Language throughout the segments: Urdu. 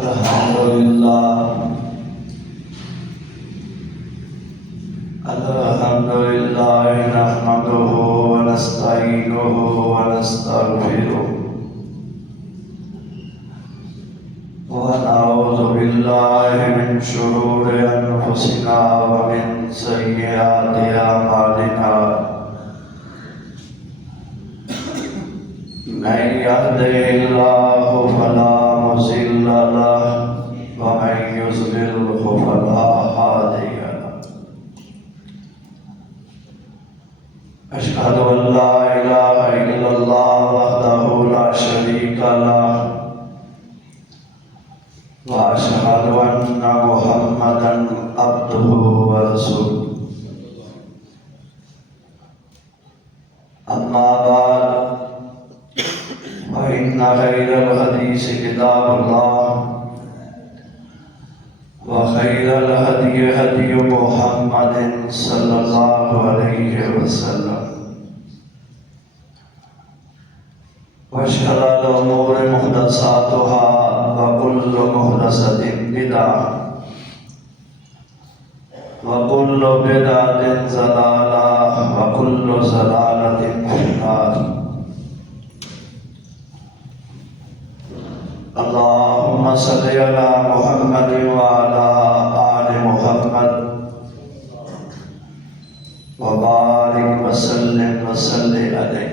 الحمد لله نحمده ونستعينه ونستغفره ونعوذ بالله من شرور أنفسنا ومن سيئات أعمالنا من يهده الله فلا مضل له ومن يضلل فلا هادي له أشهد أن لا إله إلا الله وحده لا شريك له وأشهد أن محمدا عبده ورسوله أما بعد فإن خير الحديث كتاب الله وخير الهدي هدي محمد صلى الله عليه وسلم وشر الأمور محدثاتها وكل محدثة بدعة وكل بدعة ضلالة وكل ضلالة في النار اللهم صل على محمد وعلى آل محمد وبارك وسلم عليه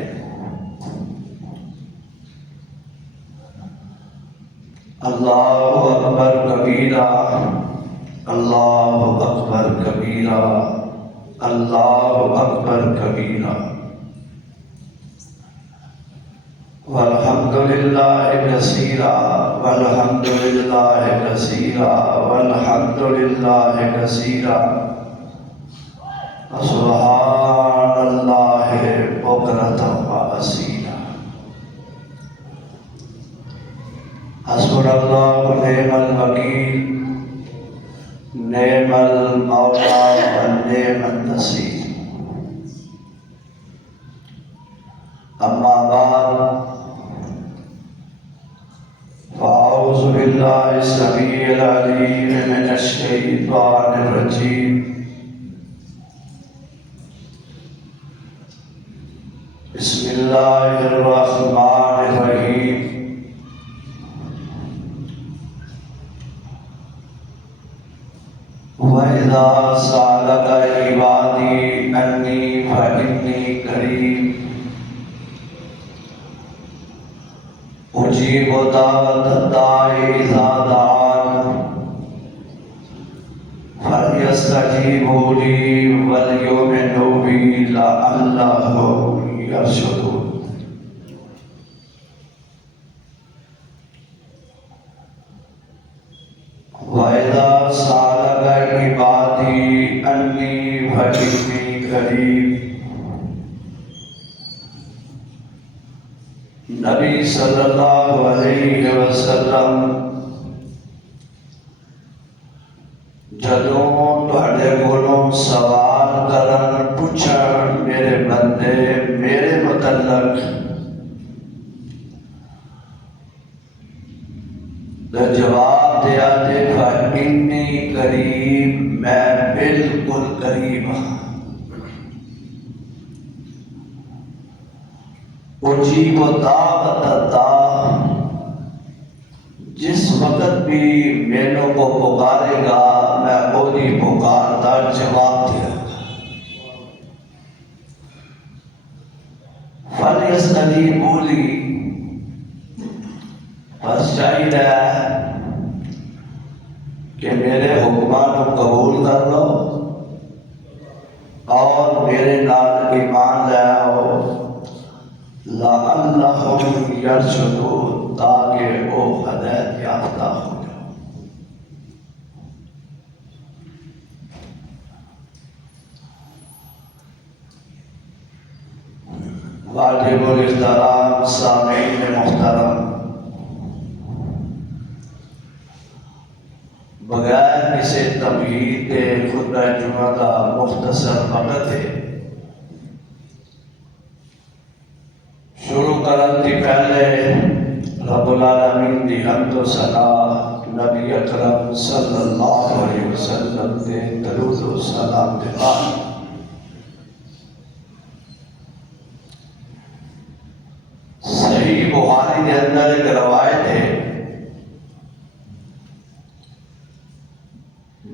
اللہ اکبر کبیرہ اللہ اکبر کبیرہ اللہ اکبر کبیرہ والحمد للہ کثیرا والحمد للہ کثیرا والحمد للہ کثیرا سبحان اللہ بکرۃ وأصیلا حسبنا اللہ ونعم الوکیل نعم المولا ونعم النصير اما بعد فأعوذ بالله السميع العليم من الشيطان الرجيم بسم الله الرحمن الرحيم وَإِذَا سَأَلَكَ عِبَادِي عَنِّي فَإِنِّي قَرِيبٌ أُجِيبُ دَعْوَةَ الدَّاعِ إِذَا دَعَانِ فَلْيَسْتَجِيبُوا لِي وَلْيُؤْمِنُوا بِي لَعَلَّهُمْ يَرْشُدُونَ وَإِذَا سَأَلَكَ عِبَادِي عَنِّي فَإِنِّي قَرِيبٌ نبی صلی اللہ علیہ وسلم جدوں تہاڈے کولوں سوال کرن پوچھن میرے بندے میرے متعلق جواب دیا دے فإنی قریب میں بالکل قریب ہوں اجیب دعوت الداع جس وقت بھی مینوں کو پکارے گا میں وہی پکار کا جواب دیا گا فَلْيَسْتَجِیبُوا لِی بس چاہیے کہ میرے حکمان کو قبول کر لو اور میرے نال ایمان لے آؤ لعلہم یرشدون تاکہ وہ ہدایت یافتہ ہو جائے واجب الاحترام سامعین محترم بغیر کسی تمہید کے خطبہ جمعہ کا مختصر وقت ہے شروع کرن دی پہلے رب العالمین دی حمد و ثنا نبی اکرم صلی اللہ علیہ وسلم دے درود و سلام دے بعد صحیح بخاری کے اندر ایک روایت ہے،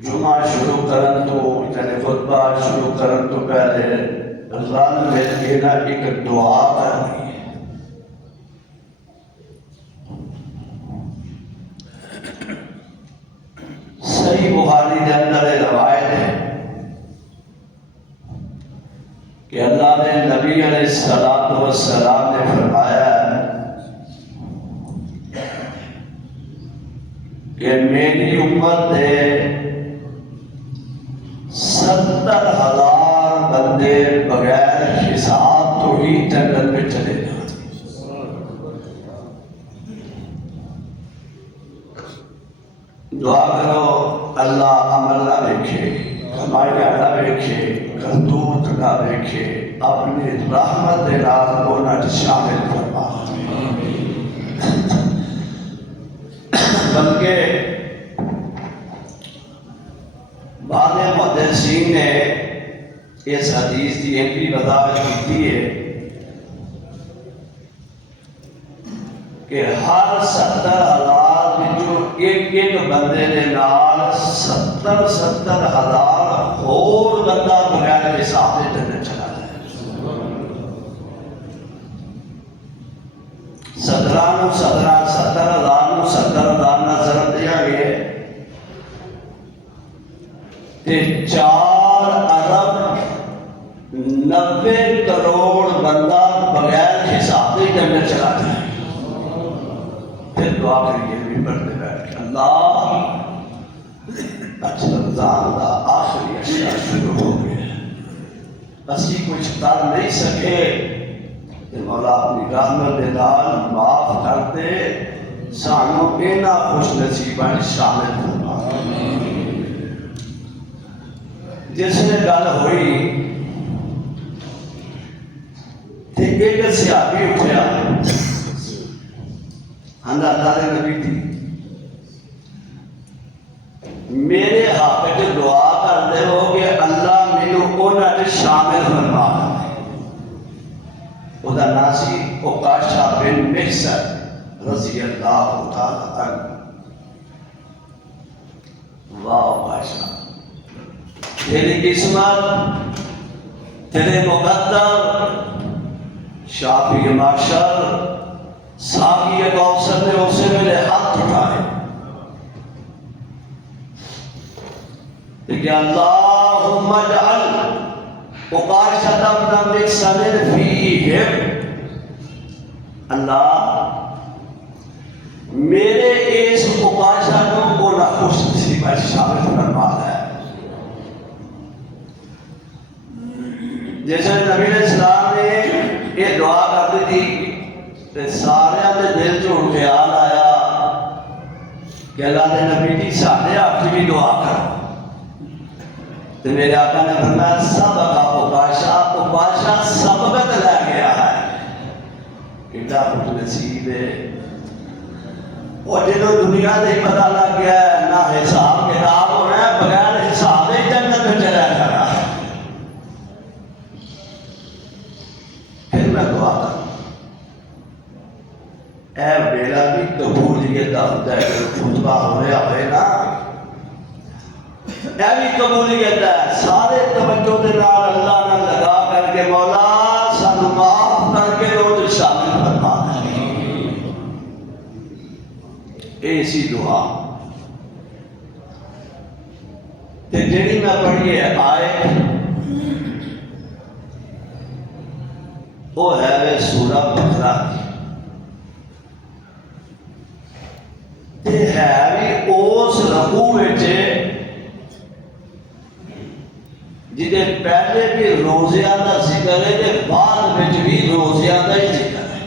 جمعہ شروع کرن تو یعنی خطبہ شروع کرن تو پہلے رن مل کے نا ایک دعا کرنی ہے۔ صحیح بخاری کے اندر ایک روایت ہے کہ اللہ نے نبی علیہ السلام نے فرمایا کہ میری امت نے 70,000 بندے بغیر حساب تو ہی جنت میں چلے جائیں۔ دعا کرو اللہ عمل نہ دیکھے، کمائیاں نہ دیکھے، کرتوت نہ دیکھے، اپنی رحمت نال کو نہ شامل فرما، بلکہ بعض محدثین نے اس حدیث کی ایک بھی وضاحت کی ہے کہ ہر 70,000 جو ایک بندے نے نال 70,000 اور بندہ بغیر حساب سے جنت چلا جائے۔ 70,000 نظر دیا گئے تے 4 ارب 90 کروڑ بندہ بغیر حساب سے جنت چلا جائے۔ پھر دعا کریے بھی پڑھتے بیٹھ کے اللہ اچھا رمضان دا آخری اشیاء شروع ہو گئے، اسی کچھ کر نہیں سکے کہ مولا اپنی رحمت نال معاف کر دے، سانوں اینا خوش نصیباں شامل فرما۔ جس نے گل ہوئی تے ایک صحابی اٹھیا، اللہ نبی تھی، میرے حق جو دعا کر دے ہو کہ اللہ مینوں انہاں وچ شامل فرما۔ او دا نام سی عکاشہ بن محصن رضی اللہ تعالی عنہ۔ واہ عکاشہ، تیری قسمت، تیرے مقدر، شافی معشر، ساقی کوثر نے اسے میرے ہاتھ اٹھائے کہ اللہم اجعل عکاشہ بن محصن فیہم، اللہ میرے اس عکاشہ کو نہ خوش نصیبہ شامل فرما ہے۔ جیسے نبی علیہ السلام نے یہ دعا کر دی تھی تے سارے دے دل چ خیال آیا کہ اللہ دے نبی جی سارے آپ بھی دعا کرو، تے میرے آقا نے فرمایا سبقہ عکاشہ سبقت لے گیا ہے۔ کتنا خوش نصیب ہے وہ جنہوں دنیا دے پتہ لگ گیا ہے نہ حساب کتاب ہونا ہے، بغیر حساب دے جنت میں چلا جانا ہے۔ پھر میں دعا کروں اے بیلا بھی قبولیت دا ہوتا ہے، خطبہ ہو رہا ہوئے نا اے بھی قبولیت ہے، سارے توجہ دے نال اللہ نہ لگا کر کے مولا سانو معاف کر کے روز شامل فرما دے۔ ایسی دعا تے جڑی میں پڑھی ہے آئے وہ ہے سورہ بقرہ کی، تے ہے بھی اس رکوع وچ جدے پہلے بھی روزیاں دا ذکر ہے تے بعد وچ بھی روزیاں دا ہی ذکر ہے۔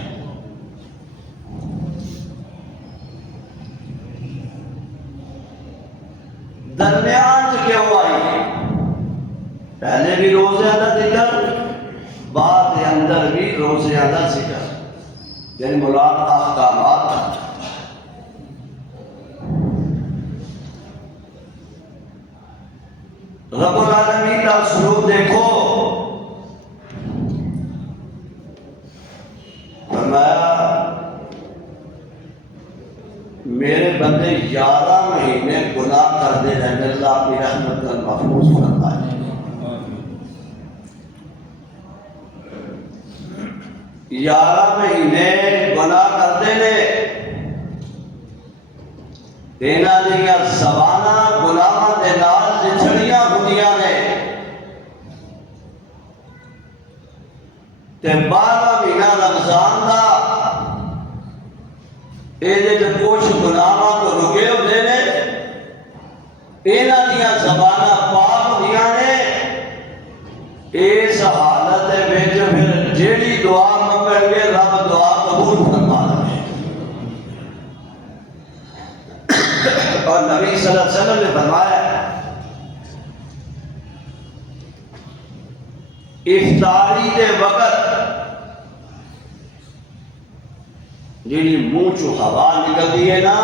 درمیان کیوں آئی؟ پہلے بھی روزیاں دا ذکر، بعد کے اندر بھی روزیاں دا ذکر، یعنی مراد احکامات۔ رب العالمین کا سلوک دیکھو، فرمایا میرے بندے 11 مہینے گناہ کرتے رہنے، اللہ اپنی رحمت کا محفوظ فرمائے۔ 11 مہینے گناہ کرتے نے، انہاں دیاں زباناں گناہاں دے نال جھڑیاں ہوندیاں نے، تے 12واں مہینہ رمضان دا یہ کچھ گناہاں تو رکے ہوتے نے، انہاں دیاں زباناں پاک ہوندیاں نے۔ اس حالت میں پھر جیڑی دعا منگن گے رب دعا قبول فرما لے۔ اور نبی صلی اللہ علیہ وسلم نے فرمایا افطاری دے وقت جیڑی منہ چو ہوا نکلتی ہے نا،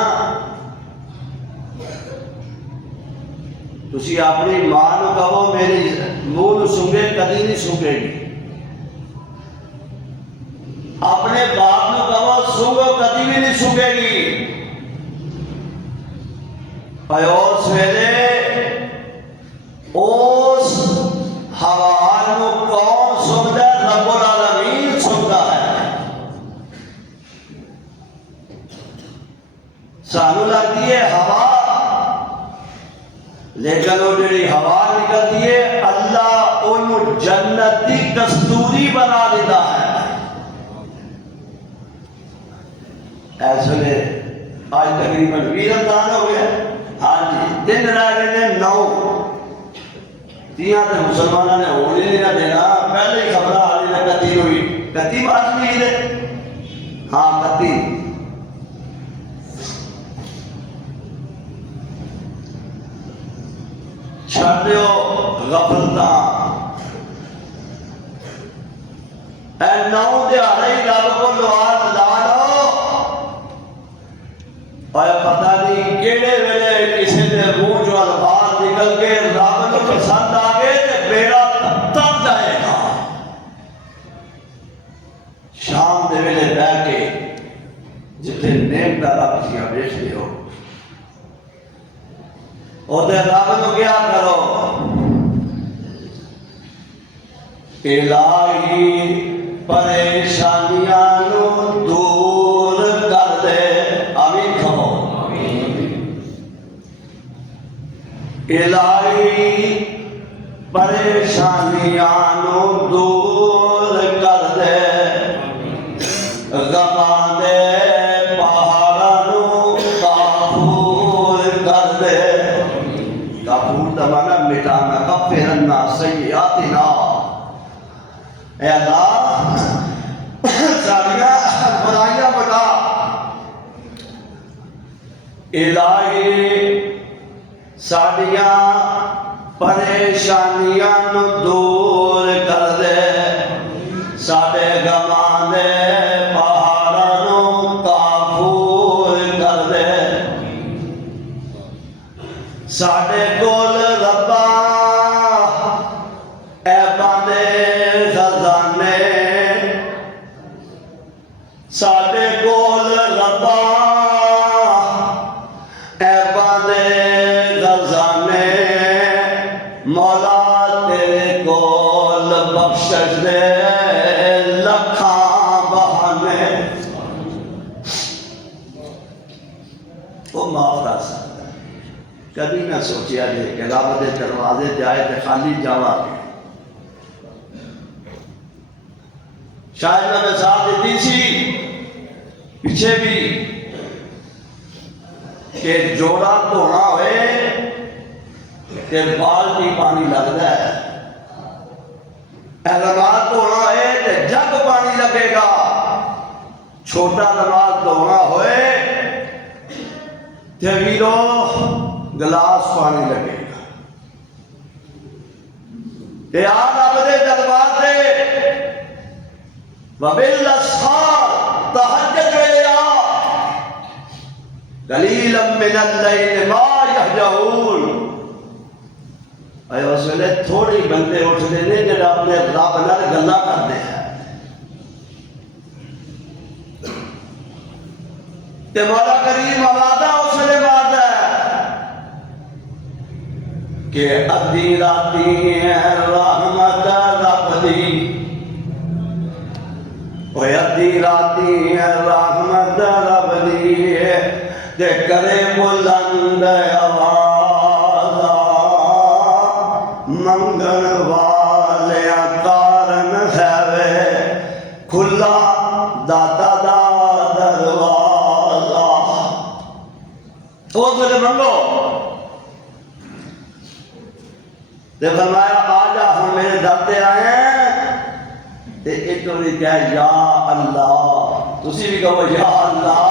تسی اپنی ماں نو کہو میری منہ سونگے کدی نہیں سونگے گی، اپنے باپ نو کہو سونگو کدی بھی نہیں سونگے گی۔ اس ویلے اس ہوا نو کون سنتا ہے؟ رب العالمین سنتا ہے۔ سانو لگتی ہے ہوا، لیکن وہ جڑی ہوا نکلتی ہے اللہ انہوں جنتی کستوری بنا دیتا ہے۔ ایسے لئے آج تقریباً 20 رمضان ہو گئے، ہاں جی دن رہ گئے 9، تیاں تے مسلمانہ نے ہونے نہیں نہ دینا، پہلے ہی خبرہ آلی نہ 31 ہوئی، 31 مارچ میں ہی دے، ہاں 31۔ چھڑ دیو غفلتاں، اے 9 دیہاڑے ہی رب کو لوہار لا لو، اور پتہ نہیں کیڑے ویلے کسی نے منہ جو الفاظ نکل کے رب کو پسند آگے تے بیڑا تب جائے گا۔ شام دے ویلے بیٹھ کے جتنے نعمت رب کیا بیچتے ہو، اور تے رب کو کیا کرو، الہی پریشانیاں نو دور کر دے، آمین کہو۔ الہی پریشانیاں نو دور کر دے، غماں دے پہاڑاں نو کافور کر دے۔ کافور دا معنی مٹانا، کفرنا سیئاتنا، اے اللہ ساڑیاں برائیاں بڑا، الہی ساڑیاں پریشانیاں نو دور کر دے، ساڑے غماں دے پہاڑاں نو کافور کر دے، ساڑے کول ربا عیباں دے خزانے، ساڑے کول ربا عیباں دے خزانے، مولا تیرے کول بخشش دے لکھاں بہانے، وہ معاف کر سکتا ہے۔ کبھی نہ سوچیا جائے کہ رب دے دروازے جائے تے خالی جاوا، شاید میں مثال دیتی سی پیچھے بھی کہ جوڑا دھونا ہوئے کہ بالٹی پانی لگتا ہے، نماز دھونا ہوئے کہ جگ پانی لگے گا، چھوٹا نماز دھونا ہوئے کہ ویرو گلاس پانی لگے گا۔ کہ آج آپ دے دربار دے وَبِالْأَسْحَارِ تَہَجَّدُ إِلَيْهَا قَلِيلًا مِّنَ اللَّيْلِ مَا يَهْجَعُونَ۔ اس ویلے تھوڑی بندے اٹھتے ہیں جڑا اپنے رب نال گلاں کرتے ہیں تے مولا کریم وعدہ اس ویلے ماردا ہے کہ ادھی راتی رحمت رب دی ادھی راتی رحمت رب دی تے کرے بلند آواز منگن والے کارن ہے کھلا داتا دا دروازہ اس ویلے منگو تے فرمایا آ جا ہم میرے در تے آئے ہیں تے ایک واری کہے یا اللہ تسی بھی کہو یا اللہ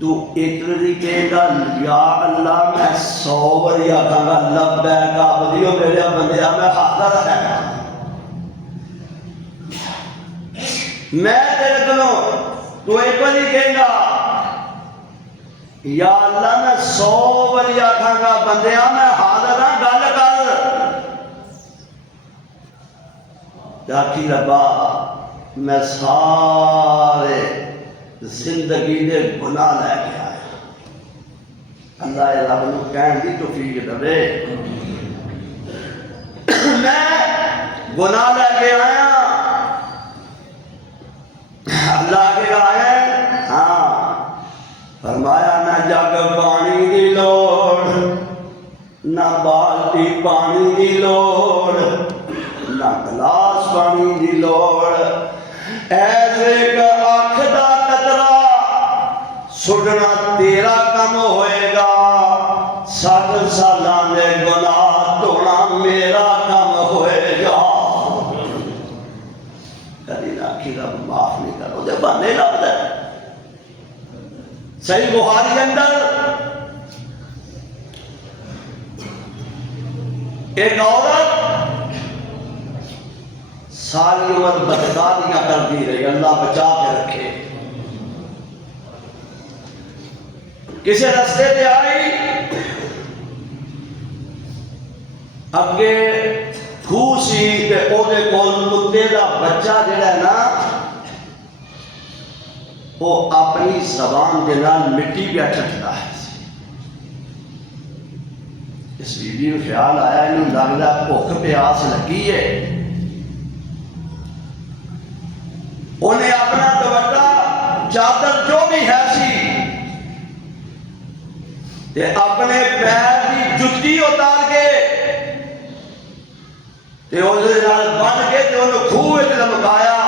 تو ایک واری کہے گا یا اللہ میں 100 واری آکھاں گا لبیک عبدیو میرے بندیا میں حاضر ہے میں تیرے کولوں تو ایک واری کہے گا یا اللہ میں 100 واری آکھاں گا بندیا میں حاضر ہاں گل کر آخی ربا میں سارے زندگی دے گناہ لے کے آیا اللہ رب نو کہن دی توفیق دے میں گناہ لے کے آیا اللہ کے آئے ہاں فرمایا نہ جگ پانی دی لوڑ نہ بالٹی پانی دی لوڑ نہ گلاس پانی دی لوڑ ایسے کہ آنکھ دا قطرہ سٹنا تیرا کم ہوئے گا 60 سالاں دے گناہ دھونا میرا کم ہوئے گا کدی نہ آکھی رب معاف نہیں کرو دے بہانے لگتا ہے صحیح بخاری اندر ایک عورت ساری عمر بدکاریاں کرتی رہی اللہ بچا کے رکھے کسی رستے پہ آئی اگے کھوہ سی تے اودے کول کتے دا بچہ جڑا ہے نا وہ اپنی زبان کے نال مٹی پہ ٹھٹدا ہے اس بی بی کو خیال آیا انہوں لگدا بھوک پیاس لگی ہے انہیں اپنا دوپٹہ چادر جو بھی ہے سی تے اپنے پیر کی جُتی اتار کے تے اس نال بن کے تے انہوں کھوہ وچ لمکایا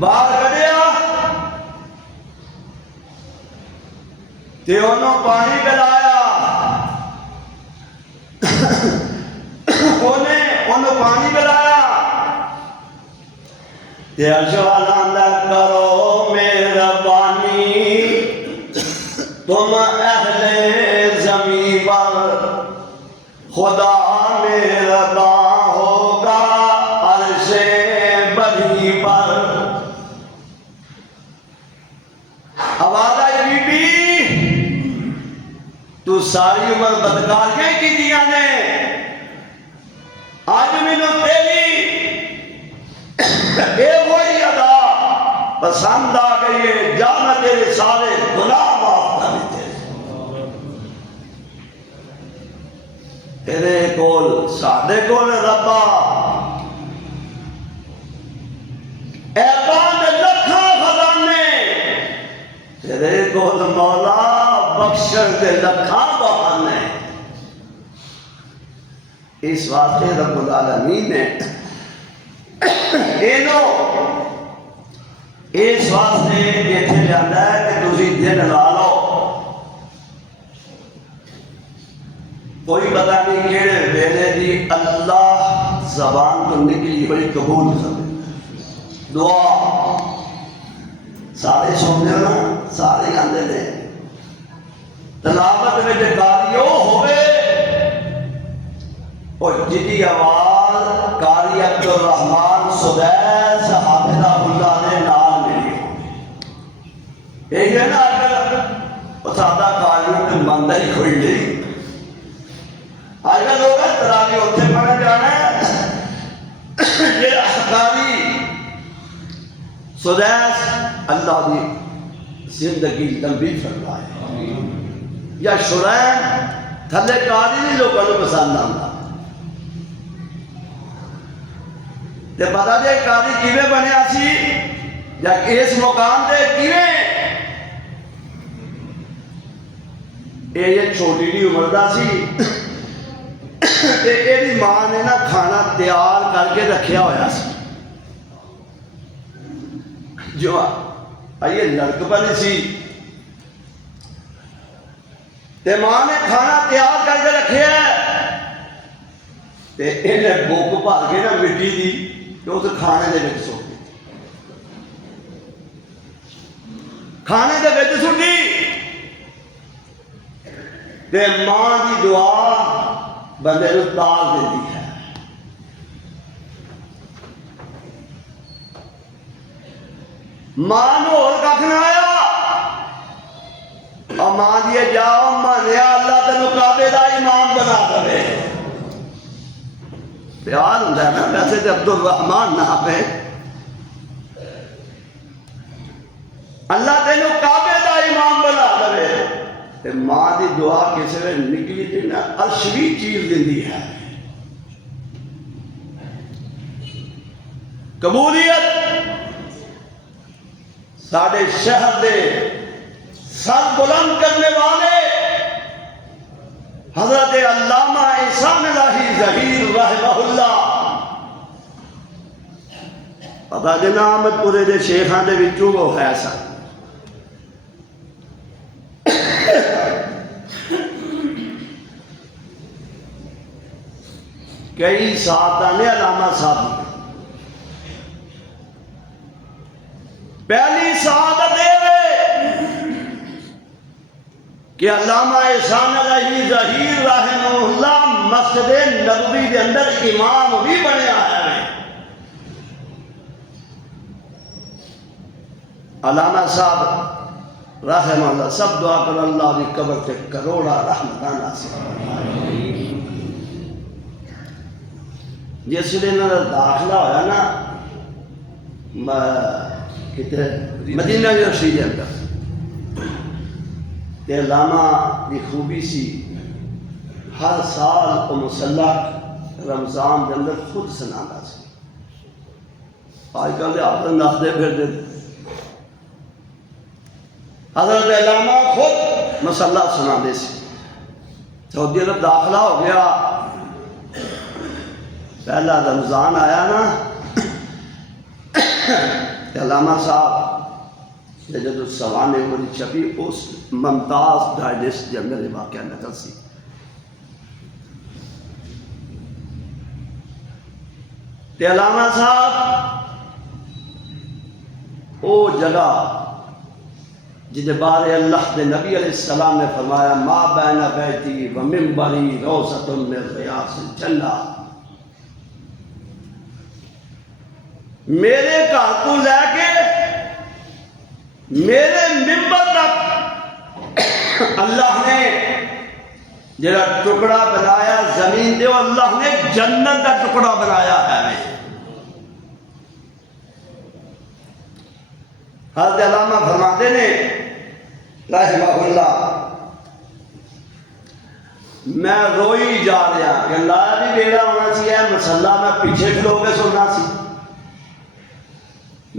باہر کڈیا تے انہوں پانی پلایا انہوں پانی پلایا تے اشوالاندہ کرو مہربانی تم اہل زمین پر خدا مہربان ہوگا عرش بری پر آواز آئی بی بی تو ساری عمر بدکاریاں کی دیا نے آج مینوں تیری اے وہی ادا پسند آ گئی ہے جانا تیرے سارے گناہ معاف کر دیتے تیرے کول ساڈے کول ربا اے باند لکھاں خزانے تیرے کول مولا بخشن دے لکھاں بہانے اس واسطے رب العالمین نے اس واسطے اتنے جانا ہے کہ تسی دن لا لو کوئی پتہ نہیں کیڑے ویلے دی اللہ زبان تو نکلی ہوئی قبول سمجھ دعا سارے سننے ہو نا سارے آندے دے تلاوت میں قاریو ہوئے اور جدی آواز قاری عبدالرحمن سدیس حافظہ اللہ نے نام ملی ہوگی ایک ہے نا وہ سادہ قاریوں کے مانتا ہی کوئی نہیں. آج کل لوگ تراویح اتنے پڑھنے جانا ہے. یہ قاری سدیس اللہ دی زندگی لمبی فرمائے. یا شرائم تھلے قاری نہیں لوگوں کو پسند آتا. تے پتا جے قاری کیویں بنیا سی یا اس مقام تے کیویں. یہ چھوٹی جی عمر دا سی تے ایدی ماں نے نا کھانا تیار کر کے رکھیا ہویا سی. جو آئیے لڑک بنی سی تے ماں نے کھانا تیار کر کے رکھیا ہے تے انہیں بوک بھر کے نا مٹی دی کہ اس کھانے دے وچ سٹی. کھانے دے وچ سٹی تے ماں دی دعا بندے نو تال دیتی ہے. ماں نو اور کھ نہ آیا اور ماں دیے جاؤ مانیا اللہ تینوں کعبے دا امام بنا دے. پیار ہوتا ہے نا. ویسے تو عبد الرحمان نام ہے. اللہ تینوں کعبے دا امام بنا دے. تے ماں دی دعا کسی نے نکلی تھی نا عرشی چیز دیندی ہے. قبولیت ساڑھے شہر دے سر بلند کرنے والے حضرت علامہ احسان الہی ظہیر رحمہ اللہ. پتہ جنا احمد پورے دے شیخان دے وچوں وہ ہے سن. کئی ساتانے علامہ صاحب پہلی سعادت کہ علامہ احسان الہی ظہیر رحمہ اللہ مسجد نبوی کے اندر امام بھی بنیا ہے. علامہ صاحب رحمہ اللہ سب دعا کر اللہ کی قبر سے کروڑا رحمتاں ناصل. جس لیے انہوں نے داخلہ ہویا نا مدینہ یونیورسٹی کے اندر تے علامہ دی خوبی سی ہر سال کو مسلح رمضان کے اندر خود سنانا سی. آج کل آپ نسدے پھر دے حضرت علامہ خود مسلح سنا دے سی. سعودی عرب داخلہ ہو گیا. پہلا رمضان آیا نا علامہ صاحب جد السوانے عمری چھپی اس ممتاز ڈائجسٹ کے اندر واقعہ نقل سی. تے علامہ صاحب او جگہ جدے بارے اللہ دے نبی علیہ السلام نے فرمایا ما بین بیتی و منبری روضۃ من ریاض الجنہ. میرے گھر کو لے کے میرے ممبر تک اللہ نے جڑا ٹکڑا بنایا زمین دے اللہ نے جنت کا ٹکڑا بنایا ہے. حضرت علامہ فرماتے نے رحمہ اللہ میں روئی جا رہا کہ اللہ بھی بیڑا ہونا چاہیے مسلح میں پیچھے کھلو کے سننا سی.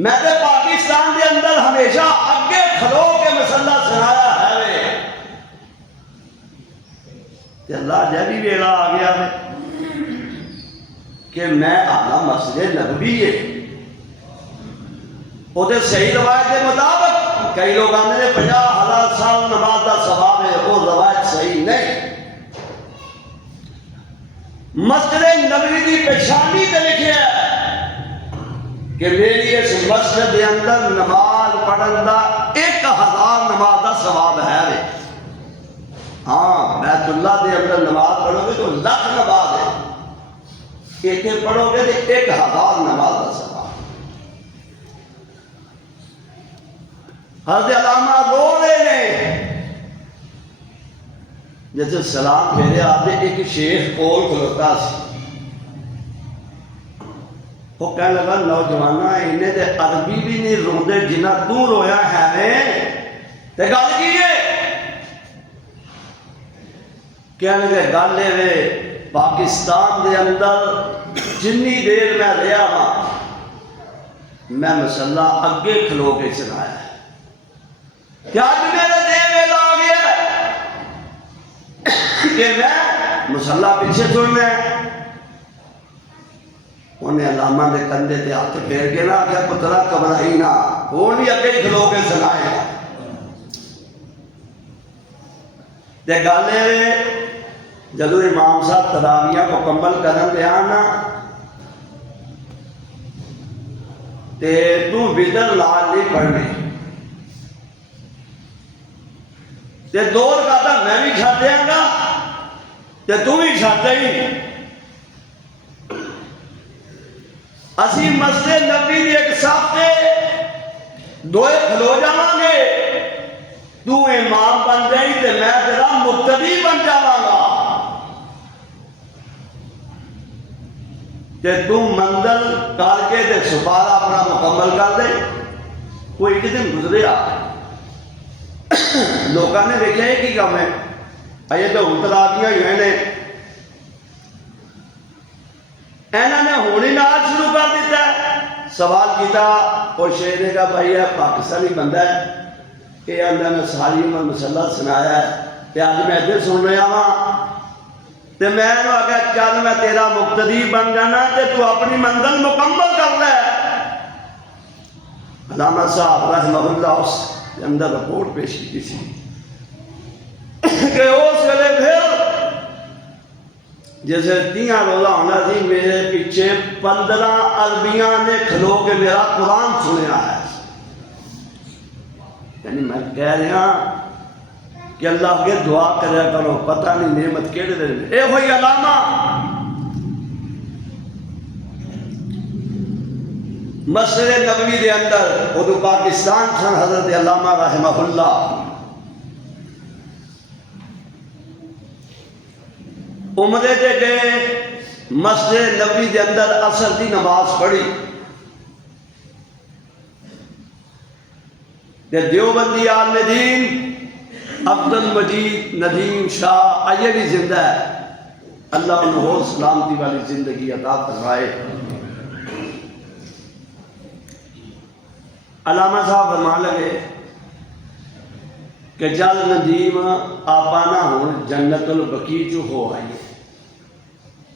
میں نے پاکستان کے اندر ہمیشہ اگے کھلو کے مسلح سنایا ہے کہ اللہ جب بھی ویلا آ گیا ہے کہ میں آنا مسجد نبوی ہے. وہ تو صحیح روایت کے مطابق کئی لوگ آنے نے 50,000 سال نماز کا ثواب ہے. وہ روایت صحیح نہیں. مسجد نبوی کی پیشانی پہ لکھے ہے کہ میری اس مسجد کے اندر نماز پڑھن دا 1000 نماز کا ثواب ہے. ہاں بیت اللہ کے اندر نماز پڑھو گے تو 1,00,000 نماز ہے. ایک پڑھو گے تو 1000 نماز کا ثواب. حضرت علامہ رو رہے ہیں جیسے سلام پھیرے آتے ایک شیخ کول کھلوتا سی، وہ کہنے لگا نوجوانہ انہیں تے عربی بھی نہیں روندے جنہ تو رویا ہے تے گل کی ہے؟ کہنے لگے گل ہے پاکستان دے اندر جنی دیر میں رہا ہاں میں مسلح اگے کھلو کے چلایا ہے کہ آج میرے دل میں آ گیا کہ میں مسلح پیچھے چھوڑنا ہے۔ انہیں علامہ دے کندھے تے ہاتھ پھیر کے نہ کہ پترا گھبرائی نہ، وہ نہیں اگے کھلو کے سنائے گا۔ تے گل ہے جدو امام صاحب تراویہ مکمل کرن دیا نا تے تو وطر لال نہیں پڑھنے تے دو رکعتاں میں بھی چھڈ دیاں گا تے تو بھی چھڈ دیں، اسی مسجد نبی دی ایک صف تے دوئے کھلو جاواں گے، تو امام بن جائی تے میں تیرا مقتدی بن جاواں گا، تے تم منزل کر کے تے سپارہ اپنا مکمل کر دے۔ کوئی ایک دن گزریا لوگوں نے دیکھا یہ کی کام ہے، اے تو تراویاں ہی ہوئے نے، انہوں نے ہونی نال شروع کر دیتا ہے۔ سوال کیتا اور شیخ نے کہا بھائی یہ پاکستانی بندہ ہے، یہ اندر نے ساری عمر مسلح سنایا ہے کہ آج میں ادھر سن رہا ہوں تے میں نے کہا چل میں تیرا مقتدی بن جانا تے تو اپنی منزل مکمل کر لے۔ علامہ صاحب رحمہ اللہ اس کے اندر رپورٹ پیش کی تھی کہ اس ویلے پھر جیسے 3 روزہ ہونا تھی، میرے پیچھے 15 عربیاں نے کھلو کے میرا قرآن سنیا ہے۔ یعنی میں کہہ رہا کہ اللہ کے دعا کریا کرو، پتہ نہیں نعمت کیڑے دے اے ہوئی علامہ مسجد نبوی دے اندر خود پاکستان سن حضرت علامہ رحمہ اللہ عمرے تے گئے، مسجد نبوی دے اندر عصر دی نماز پڑھی تے دیوبندی عالم دین عبد المجید ندیم شاہ آئیے بھی زندہ ہے، اللہ انہوں اور سلامتی والی زندگی عطا فرمائے۔ علامہ صاحب فرمان لگے کہ جل ندیم آپانا ہون جنت البقیع جو ہو آئیے،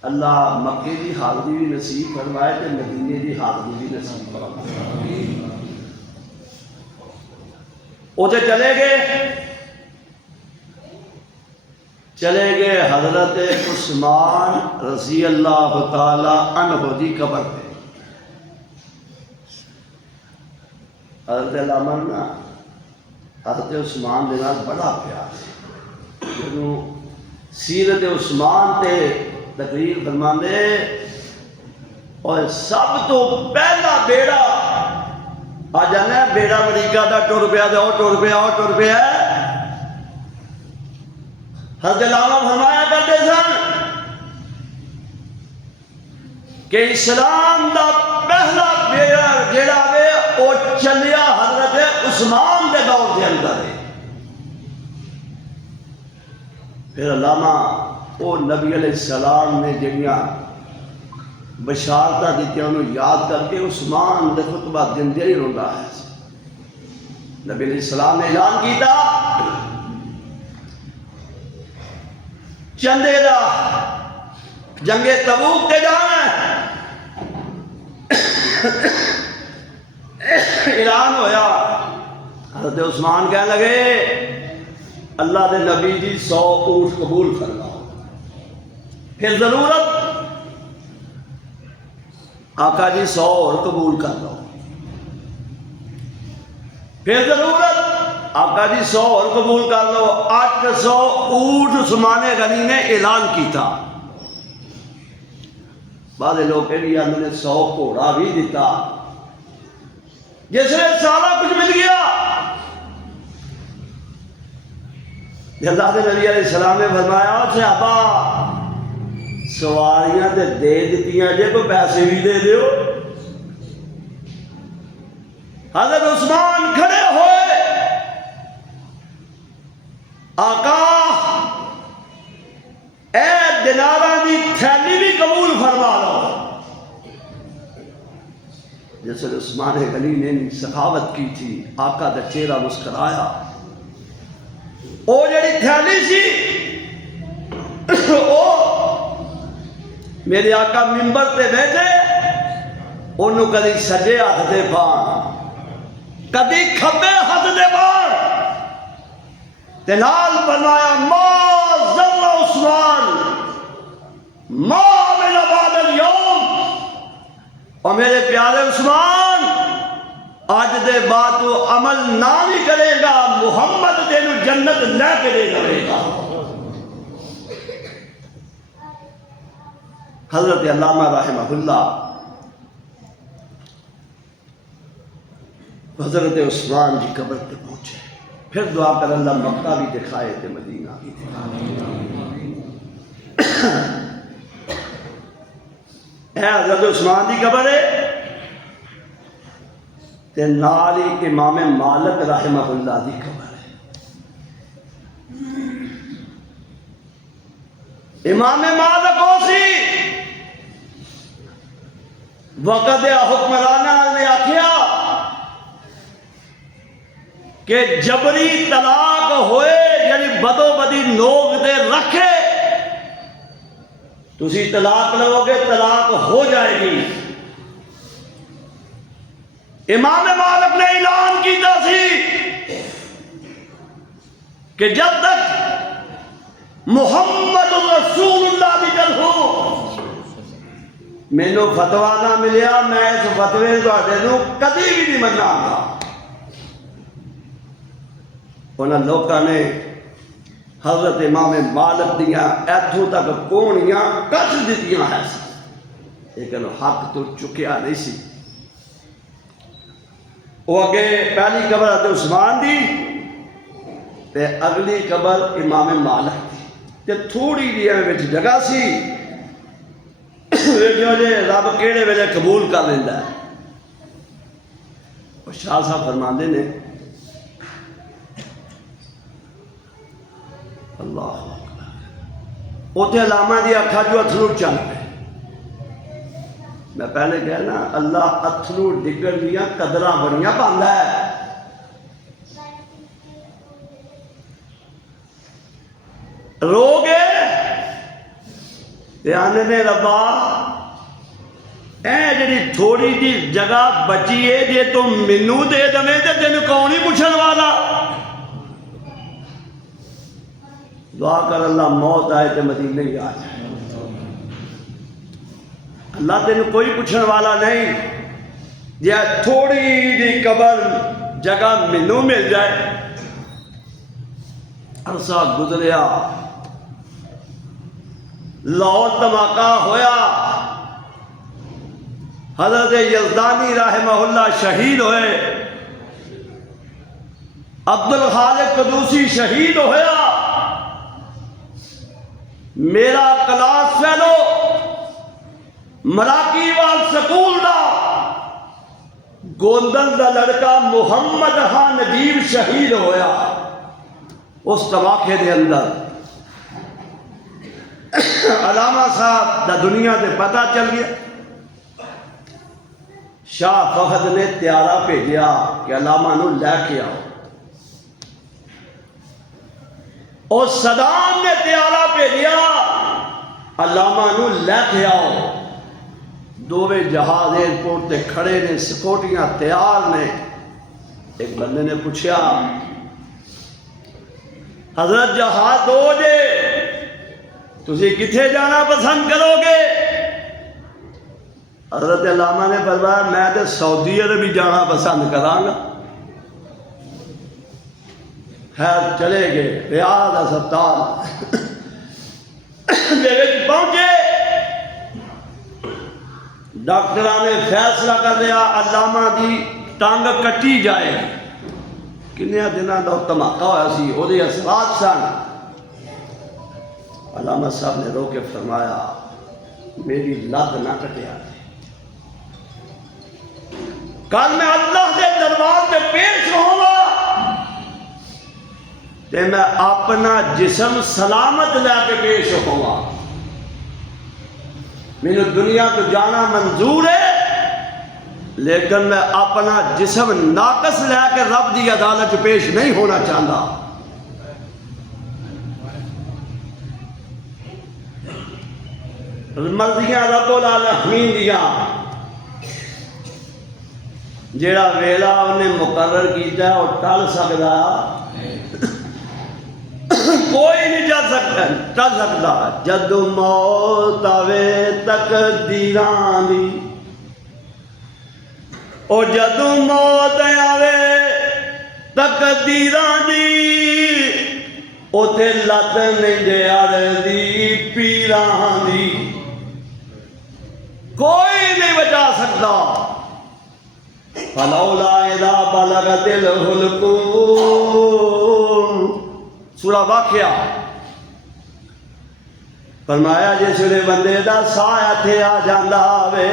اللہ مکے دی حاضری بھی نصیب فرمائے تے مدینے دی حاضری بھی نصیب فرمائے۔ اسے چلے گئے حضرت عثمان رضی اللہ تعالی عنہ دی قبر پہ۔ حضرت علامہ نا حضرت عثمان دے نال بڑا پیار ہے، جدوں سیرت عثمان تے تقریر فرماندے اور سب تو پہلا بیڑا آ جانا بیڑا امریکہ دا ٹر پیا تے او ٹر پیا او ٹر پیا۔ حضرت علامہ فرمایا کرتے سن کہ اسلام دا پہلا بیڑا جیڑا وے او چلیا حضرت عثمان دے دور دے اندر ہے۔ پھر علامہ او نبی علیہ السلام نے جڑیاں بشارتاں دتیاں انہوں یاد کر کے عثمان دے خطبہ دندے ہی روندا ہے۔ نبی علیہ السلام نے اعلان کیتا چندے دا جنگ تبوک تے جانا اعلان ہویا۔ حضرت عثمان کہنے لگے اللہ دے نبی جی 100 اونٹ قبول فرماؤ، پھر ضرورت آقا جی 100 اور قبول کر لو، پھر ضرورت آقا جی 100 اور قبول کر لو۔ 800 اونٹ عثمان غنی نے اعلان کیتا۔ بعض لوگ بھی آدھے نے 100 گھوڑا بھی دیتا، جس میں سارا کچھ مل گیا۔ اللہ کے نبی علیہ السلام نے فرمایا صحابہ سواریاں تے دے دیتیاں جے کو پیسے بھی دے دیو. حضرت عثمان کھڑے ہوئے آقا اے دیناراں دی تھیلی بھی قبول فرما لو. جیسے عثمان غنی نے سخاوت کی تھی آقا کا چہرہ مسکرایا. او جڑی تھیلی سی او میرے آقا منبر تے بیٹھے انہوں کدی سجے ہاتھ دے پان کدی کھبے ہاتھ دے پان تے نال فرمایا ما ظل عثمان ما عمل بعد اليوم. اور میرے پیارے عثمان آج دے بعد تو عمل نہ بھی کرے گا محمد تینو جنت نہ کرے گا. حضرت علامہ رحمہ اللہ حضرت عثمان کی قبر پہ پہنچے پھر دعا کر اللہ مکہ بھی دکھائے تے مدینہ بھی دکھائے. اے حضرت عثمان کی قبر ہے تے نال ہی امام مالک رحمہ اللہ کی قبر ہے. امام مالک ہو سی وقت حکمرانہ نے آکھیا کہ جبری طلاق ہوئے یعنی بدو بدی نوک دے رکھے تسی طلاق لو گے طلاق ہو جائے گی. امام مالک نے اعلان کیتا سی کہ جب تک محمد رسول اللہ بھی جل ہو مینو فتوا نہ ملیا میں اس فتوے کو کدی بھی نہیں مننا گا. انہاں لوگوں نے حضرت امام مالک دیاں ایتھوں تک کونیاں کس دیتیاں ہے لیکن حق تو چکیا نہیں سی. وہ اگے پہلی قبر حضرت عثمان دی تے اگلی قبر امام مالک دی تے تھوڑی جی وچ جگہ سی ویکھو جے رب کیڑے ویلے قبول کر لیندا ہے. اور شاہ صاحب فرماندے نے اللہ اوتھے علامہ دی اکھاں جو اتھرو چل پے. میں پہلے کہنا اللہ اتھرو ڈگن دیاں قدراں بڑیاں پاندا ہے. رو گے تے آنے نے ربا اے جڑی تھوڑی جی جگہ بچی ہے جے تم مینوں دے دے تے تینوں کون ہی پوچھن والا. دعا کر اللہ موت آئے تے مدینے ہی آ جائے. اللہ تینوں کوئی پوچھن والا نہیں. جے تھوڑی جی قبر جگہ مینوں مل جائے. عرصہ گزریا لاہور دھماکہ ہویا حضرت یزدانی رحمہ اللہ شہید ہوئے. عبد الخالق قدوسی شہید ہویا. میرا کلاس فیلو مراکی وال سکول دا گوندن دا لڑکا محمد خان نجیب شہید ہویا اس دھماکے دے اندر. علامہ صاحب دا دنیا دے پتہ چل گیا. شاہ فہد نے تیارہ بھیجیا کہ علامہ نو لے کے آؤ. اور صدام نے تیارہ بھیجیا علامہ نو لے کے آؤ. دوویں جہاز ایئرپورٹ تے کھڑے نے سکوٹیاں تیار نے. ایک بندے نے پوچھا حضرت جہاز دو جے تسی کتھے جانا پسند کرو گے؟ حضرت علامہ نے فرمایا میں تے سعودی عرب بھی جانا پسند کراں گا. خیر چلے گئے ریاض ہسپتال دے وچ پہنچے. ڈاکٹراں نے فیصلہ کر لیا علامہ دی ٹانگ کٹی جائے. کنیا دنوں دا دھماکہ ہویا سی وہ اثرات سن علامہ صاحب نے رو کے فرمایا میری لت نہ کٹیا کل میں اللہ کے دربار میں پیش ہوں گا تے میں اپنا جسم سلامت لے کے پیش ہوں گا. میرے دنیا تو جانا منظور ہے لیکن میں اپنا جسم ناقص لے کے رب دی عدالت پیش نہیں ہونا چاہتا. مرضیاں رب العالمین دیاں جیڑا ویلا انہیں مقرر کیتا ہے اور ٹل سکتا کوئی نہیں ٹل سکتا. جد موت آوے تقدیراں دی اور جد موت آوے تقدیراں دی اوتھے لت نہیں دے دی پیراں دی کوئی نہیں بچا سکتا. فلولا اذا بلغت الحلقوم سورہ واقعہ فرمایا جس ویلے بندے دا ساہ اتھے آ جاندا ہوے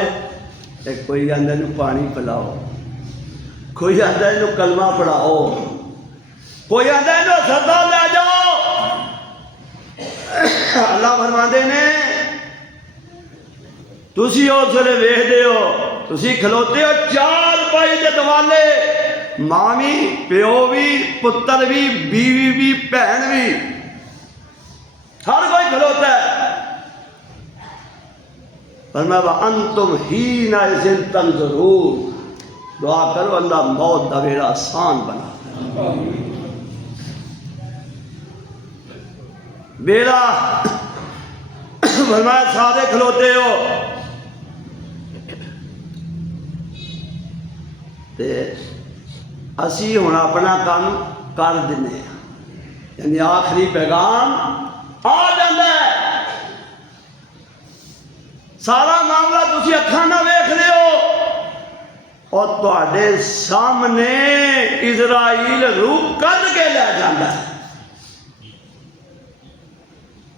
تے کوئی آندا نو پانی پلاؤ کوئی آندا نو کلمہ پڑھاؤ کوئی آندا نو صدا لے جاؤ. اللہ فرماندے نے تسی اس ویلے ویکھدے ہو تسی کھلوتے ہو چار پائی دے دوالے ماں بھی پیو بھی پتر بھی بیوی بھی بہن بھی ہر کوئی کھلوتا ہے. فرمایا وَأَنْتُمْ حِينَئِذٍ تَنْظُرُونَ دعا کرو اللہ موت دا ویلا آسان بنا بیڑا. فرمایا سارے کھلوتے ہو تے اسی ہوں اپنا کام کر دینے یعنی آخری پیغام آ جاتا ہے. سارا معاملہ تسی اکھاں نہ ویکھ رہے ہو اور تواڈے سامنے اسرائیل روح کڈ کے لے جاندا ہے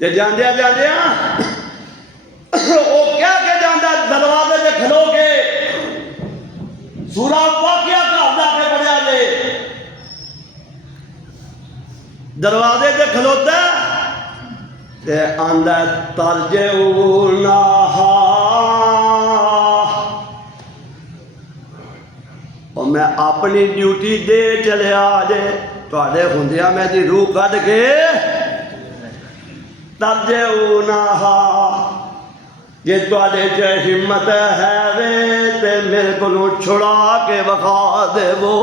تے جاندیاں جاندیاں وہ کیا کہ جاندہ دروازے تے کھلو کے سورہ واقعہ کا جا کے پڑھیا جے دروازے تے کھلوتا تے آندا ترجعونہا اور میں اپنی ڈیوٹی دے چلیا جے تواڈے ہوندیاں میں دی روح کڈ کے ترجعونہا جے تواڈے چ ہمت ہے وے تے میرے کو چھڑا کے وکھا دے وہ.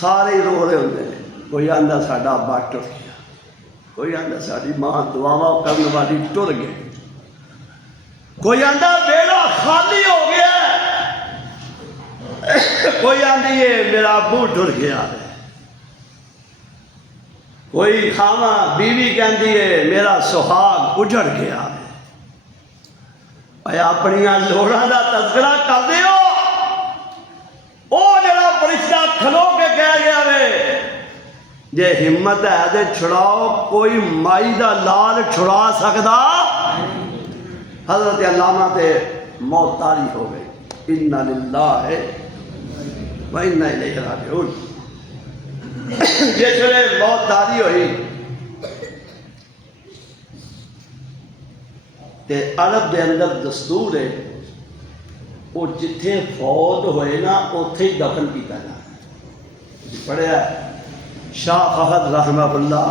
سارے رو رہے ہوندے نے کوئی آندا ساڈا ابا ٹر گیا کوئی آندا ساڈی ماں دعاواں کرنے والی ٹر گئی کوئی آندا بیڑا خالی ہو گیا کوئی آندی ہے میرا ابو ٹر گیا ہے کوئی خامہ بیوی کہندی ہے میرا سہاگ اجڑ گیا ہے. اے اپنی لوڑاں دا تذکرہ کر دیو او جڑا فرشتہ کھلو کے کہہ گیا وے جے ہمت ہے تے چھڑاؤ کوئی مائی دا لال چھڑا سکدا. حضرت علامہ تے موت تاری ہو گئی انا للہ و انا الیہ راجعون. جس ویلے موت تاری ہوئی تے عرب دے اندر دستور ہے وہ جتھے فوت ہوئے نا اوتھے ہی دفن کیتا جاتا. پڑھیا شاہ فہد رحمہ اللہ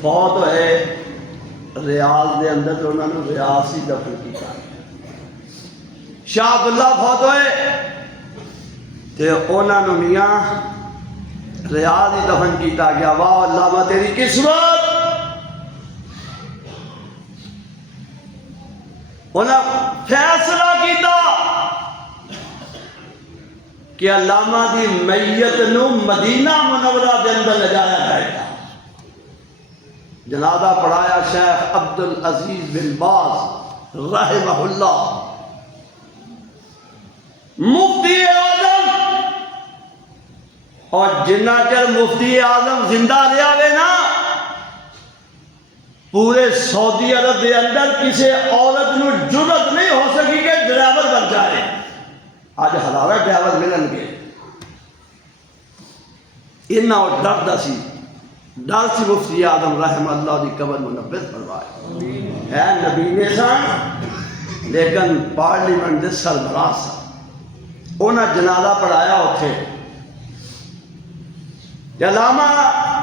فوت ہوئے ریاض دے اندر تو انہوں نے ریاض ہی دفن کیتا. شاہ عبداللہ فوت ہوئے تے انہوں نے میاں ریاض ہی دفن کیتا گیا. واہ علامہ تیری قسمت. انہوں فیصلہ کیتا کہ علامہ دی میت نو مدینہ منورہ دے اندر لے جایا جائے گا. جنازہ پڑھایا شیخ عبدالعزیز بن باز رحمہ اللہ مفتی اعظم اور جنہ چر مفتی اعظم زندہ رہا وے نا پورے سعودی عرب کے اندر کسی عورت نو جرت نہیں ہو سکی کہ ڈرائیور بن جائے. آج ہزارہ ڈرائیور ملن گے. انہاں ڈردا سی مفتی اعظم رحم اللہ دی قبر منبت فرمائے. ہے نبی نے سن لیکن پارلیمنٹ دے سربراہ سن. انہاں جنازہ پڑھایا اتھے. علامہ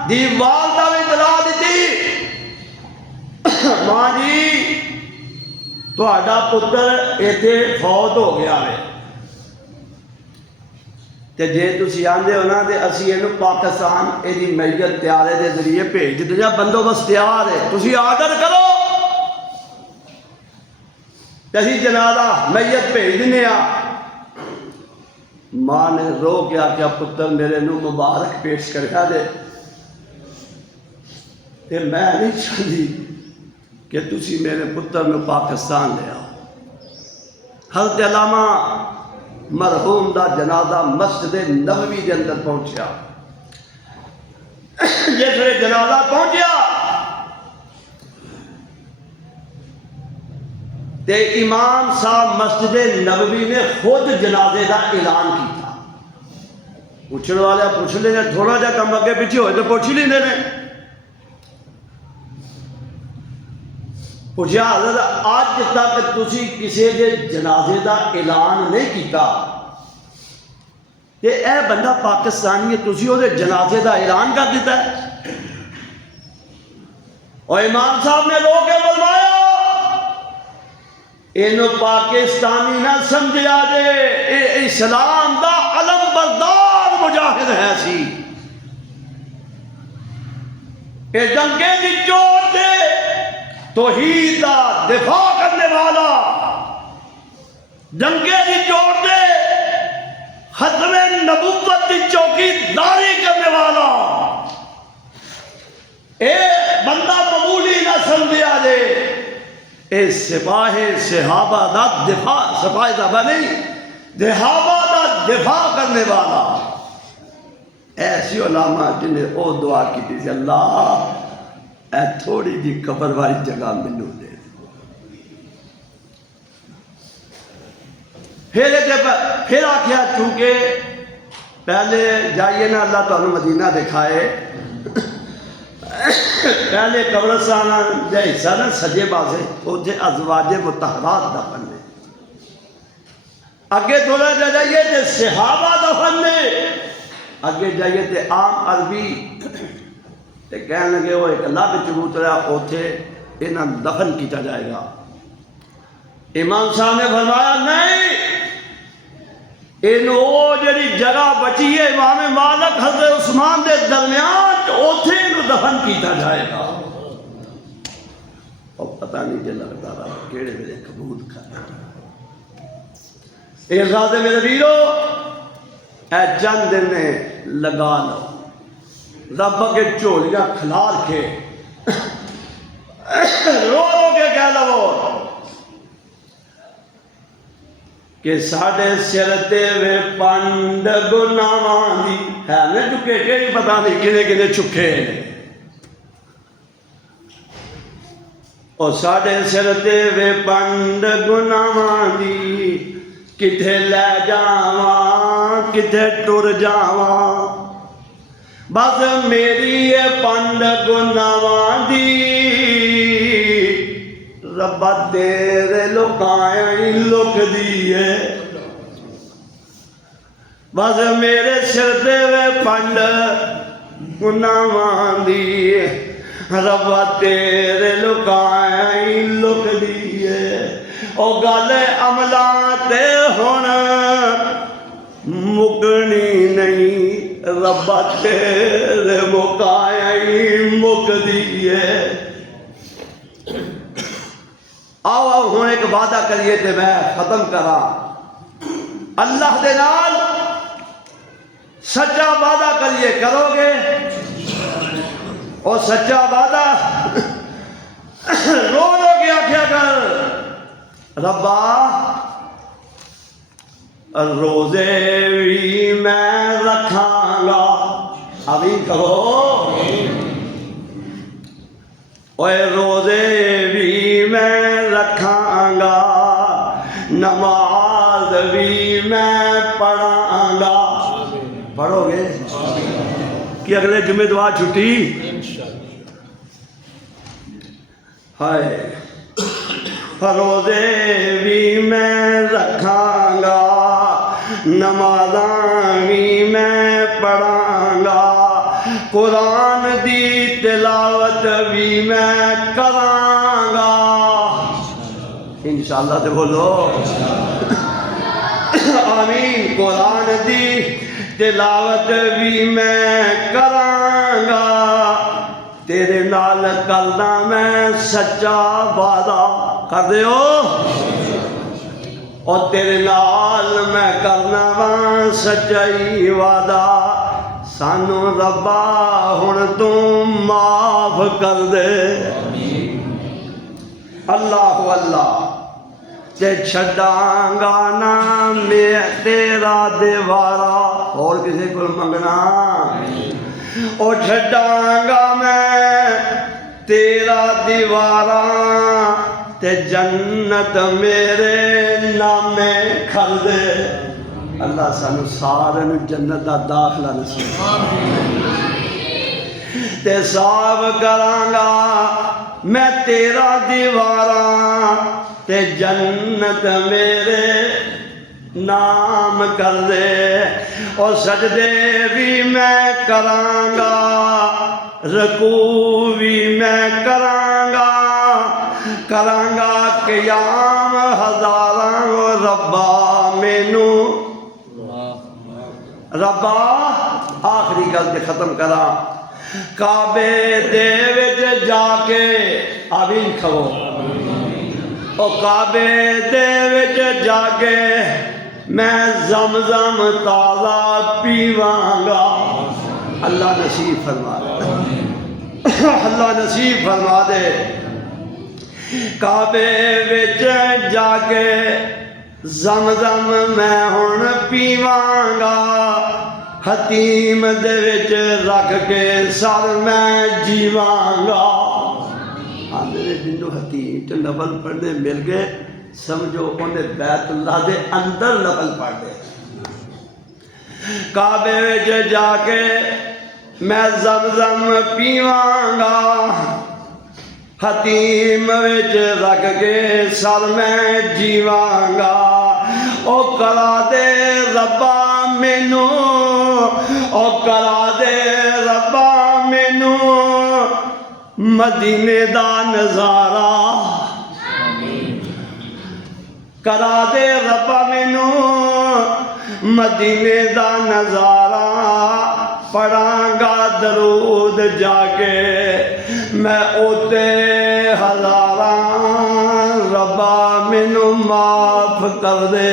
دی والدہ بھی اطلاع دیتی ماں جی تہاڈا پتر ایتھے فوت ہو گیا ہے تے جے تسی آندے ہو نا تے اسی اینو پاکستان ایدی میت تیارے دے ذریعے بھیج دتے جا. بندوبست تیار ہے تسی آرڈر کرو تے اسی جنازہ میت بھیج دنے آ. ماں نے رو کے آخیا پتر میرے نو مبارک پیش کریا دے تے میں نہیں چاہتی کہ تسی میرے پتر نو پاکستان لے آؤ. حضرت علامہ مرحوم دا جنازہ مسجد نبوی دے اندر پہنچیا. جس ویلے جنازہ پہنچیا تے امام صاحب مسجد نبوی نے خود جنازے دا اعلان کیتا. پوچھنے والے پوچھ لینے تھوڑا جا کم اگے پیچھے ہوئے تو پوچھ ہی لینے نے. پوچھا حضرت آج تک تسی کسی دے جنازے دا اعلان نہیں کیتا کہ اے بندہ پاکستانی ہے تسی او دے جنازے دا اعلان کر دیتا ہے. اور امام صاحب نے رو کے فرمایا اینو پاکستانی نہ سمجھا دے اے اسلام دا علم بردار مجاہد ہے سی. اے ڈنکے دی چوٹ دے توحید دا دفاع کرنے والا, ڈنکے دی چوٹ دے ختم نبوت کی چوکی داری کرنے والا. اے بندہ معمولی نہ سمجھا دے اے سپاہ صحابہ دا دفاع, سپاہ صحابہ نہیں صحابہ دا دفاع کرنے والا. ایسی علماء جنہیں او دعا کی تھی اللہ اے تھوڑی جی قبر والی جگہ مینوں دے. پھر آخیا چونکہ پہلے جائیے نا اللہ تعالیٰ مدینہ دکھائے, پہلے قبرستان جا حصہ نا سجے پاسے اتنے ازواج مطہرات دفن نے. اگے تھوڑا جا جائیے تے صحابہ دفن نے. اگے جائیے تے عام عربی تے کہنے لگے وہ ایک اللہ کے چبوترا اوتھے انہاں دفن کیتا جائے گا. امام صاحب نے فرمایا نہیں, اینو جڑی جگہ بچی ہے امام مالک حضرت عثمان دے درمیان اوتھے اینو دفن کیتا جائے گا. اور پتہ نہیں کہ لگتا رہا کیڑے میرے کبوت کھانا. اعزاز میرے ویرو اے چند دن نے لگا لو رب کے چولیاں کھلال کے رو رو کے کہہ لو کہ ساڑھے سر تے وے پانڈ گناواں دی ہے نے چکے کہ نہیں پتہ نہیں کنے کنے چکے نے. اور ساڑھے سر تے وے پانڈ گناواں دی کتھے لے جاواں کتھے ٹر جاواں. بس میری یہ پانڈ گناواں دی ربا تیرے لکائیں لک دیئے. بس میرے سر دے وے پانڈ گناواں دی ربا تیرے لکائیں لک دیئے. او گل عملاں تے ہن مکنی نہیں ربا تیرے مکائیں مک دیئے. آؤ آؤ ہوں ایک وعدہ کریے تے میں ختم کرا. اللہ دے نال سچا وعدہ کریے, کرو گے؟ اور سچا وعدہ رو رو کے آخیا کر ربا روزے بھی میں رکھاں گا آمین کہو۔ اوے روزے بھی میں رکھاں گا، نماز بھی میں پڑھاں گا۔ پڑھو گے کہ اگلے جمعے دعا چھٹی؟ ہائے روزے بھی میں رکھاں گا، نمازاں بھی میں پڑھاں گا، قرآن دی تلاوت بھی میں کراں گا۔ انشاءاللہ تے بولو آمین۔ قرآن دی تلاوت بھی میں کراں گا، تیرے نال کردا میں سچا وعدہ، کر دیو، اور تیرے نال میں کرنا وا سچائی وعدہ، سانو ربا ہن تو معاف کر دے۔ اللہ اللہ تے چھڈاں گا نا میں تیرا دیوارا، اور کسی کو منگنا، او چھڈاں گا میں تیرا دیوارا، تے جنت میرے نامے کھل دے۔ اللہ سانو سارے جنت دا داخلہ نصیب، تے صاف کراں گا میں تیرا دیوارا، تے جنت میرے نام کر دے، اور سجدے بھی میں کراں گا، رکوع بھی میں کراں گا قیام ہزاراں، ربا مینو ربا آخری گل تے ختم کراں، کعبے دے وچ جا کے آمین کھو، او کعبے دے وچ جا کے میں زمزم تازہ پیواں گا۔ اللہ نصیب فرما دے، اللہ نصیب فرما دے، کعبے وچ جا کے زمزم میں ہن پیواں گا، حتیم دے وچ رکھ کے سر میں جیواں گا۔ آندے جنوں حتیم تے نفل پڑھنے مل گئے، سمجھو انہیں بیت اللہ دے اندر نفل پڑھ دے۔ کعبے وچ جا کے میں زمزم پیواں گا، حتیم وچ رکھ کے سر میں جیواں گا، او کرا دے ربا مینو، او کرا دے ربا مینو مدینے دا نظارہ، کرا دے ربا مینو مدینے دا نظارہ، پڑھاں گا درود جا کے میں اوتے ہزاراں، ربا مینو معاف کر دے۔